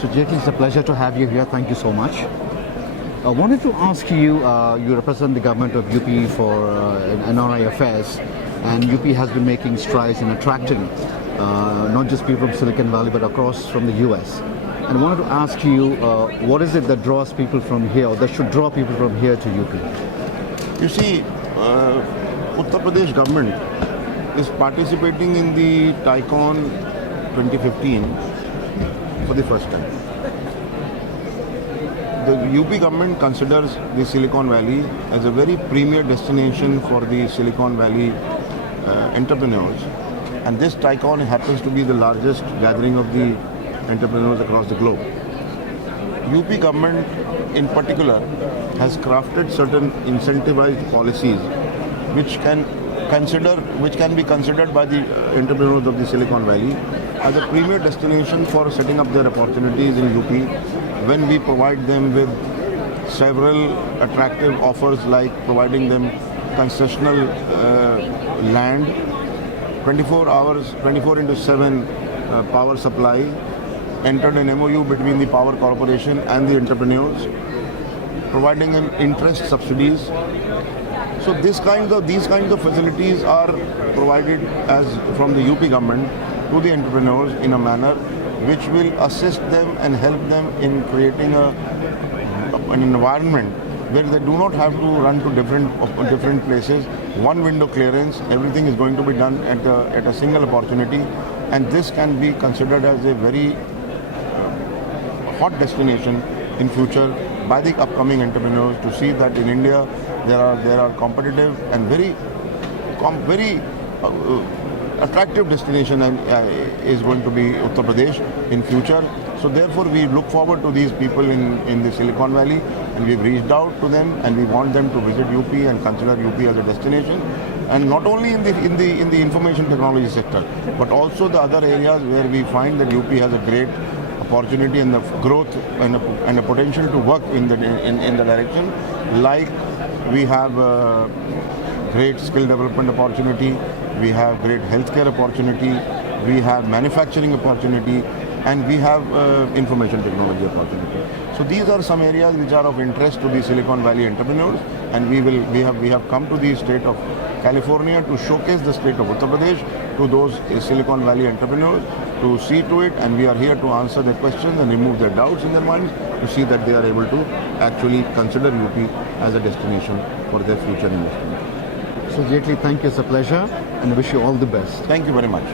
So Jaitley, it's a pleasure to have you here. Thank you so much. I wanted to ask you, you represent the government of UP for NRI affairs, and UP has been making strides in attracting not just people from Silicon Valley but across from the US. And I wanted to ask you, what is it that draws people from here, or that should draw people from here to UP? You see, Uttar Pradesh government is participating in the TiCon 2015 for the first time. The UP government considers the Silicon Valley as a very premier destination for the Silicon Valley entrepreneurs, and this TiCon happens to be the largest gathering of the entrepreneurs across the globe. UP government in particular has crafted certain incentivized policies which can be considered by the entrepreneurs of the Silicon Valley as a premier destination for setting up their opportunities in UP, when we provide them with several attractive offers like providing them concessional land, 24/7 power supply, entered an MOU between the Power Corporation and the entrepreneurs, providing them interest subsidies. So these kinds of facilities are provided as from the UP government to the entrepreneurs in a manner which will assist them and help them in creating an environment where they do not have to run to different places. One window clearance, everything is going to be done at a single opportunity, and this can be considered as a very hot destination in future by the upcoming entrepreneurs to see that in India there are competitive and very attractive destination is going to be Uttar Pradesh in future. So therefore we look forward to these people in the Silicon Valley, and we've reached out to them and we want them to visit UP and consider UP as a destination, and not only in the information technology sector but also the other areas where we find that UP has a great opportunity and the growth and a potential to work in the direction. Like we have great skill development opportunity, we have great healthcare opportunity, we have manufacturing opportunity, and we have information technology opportunity. So these are some areas which are of interest to the Silicon Valley entrepreneurs, and we have come to the state of California to showcase the state of Uttar Pradesh to those Silicon Valley entrepreneurs, to see to it, and we are here to answer their questions and remove their doubts in their minds, to see that they are able to actually consider UP as a destination for their future investment. So Jaitley, thank you. It's a pleasure, and I wish you all the best. Thank you very much.